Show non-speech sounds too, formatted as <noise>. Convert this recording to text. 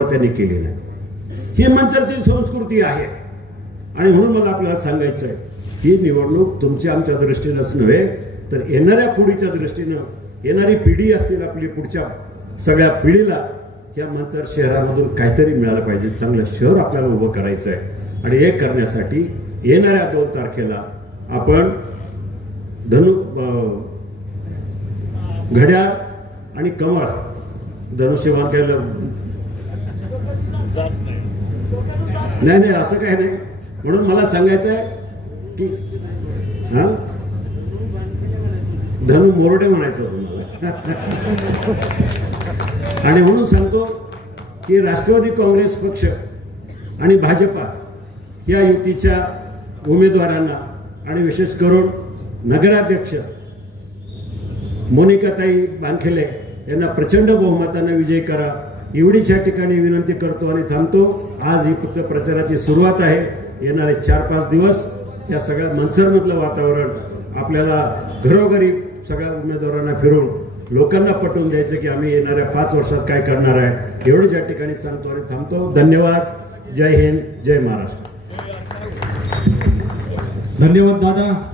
त्यांनी केलेलं आहे. ही मंचरची संस्कृती आहे. आणि म्हणून मला आपल्याला सांगायचं आहे ही निवडणूक तुमच्या आमच्या दृष्टीनंच नव्हे तर येणाऱ्या पुढीच्या दृष्टीनं येणारी पिढी असतील आपली पुढच्या सगळ्या पिढीला या मंचर शहरामधून काहीतरी मिळालं पाहिजे चांगलं शहर आपल्याला उभं करायचं आहे आणि हे करण्यासाठी येणाऱ्या दोन तारखेला आपण धनु अं, घड्याळ आणि कमळ धनुष्यबाण केलं नाही. नाही असं काही नाही. म्हणून मला सांगायचं आहे की हा? धनु मोरडे म्हणायचं तुम्हाला <laughs> आणि म्हणून सांगतो की राष्ट्रवादी काँग्रेस पक्ष आणि भाजपा या युतीच्या उमेदवारांना आणि विशेष करून नगराध्यक्ष मोनिकाताई बांखेले यांना प्रचंड बहुमतानं विजयी करा. एवढीच या ठिकाणी विनंती करतो आणि थांबतो. आज ही फक्त प्रचाराची सुरुवात आहे. येणारे चार पाच दिवस या सगळ्या मनसरमधलं वातावरण आपल्याला घरोघरी सगळ्या उमेदवारांना फिरून लोकांना पटवून द्यायचं की आम्ही येणाऱ्या पाच वर्षात काय करणार आहे. एवढीच या ठिकाणी सांगतो आणि थांबतो. धन्यवाद. जय हिंद. जय महाराष्ट्र. धन्यवाद दादा.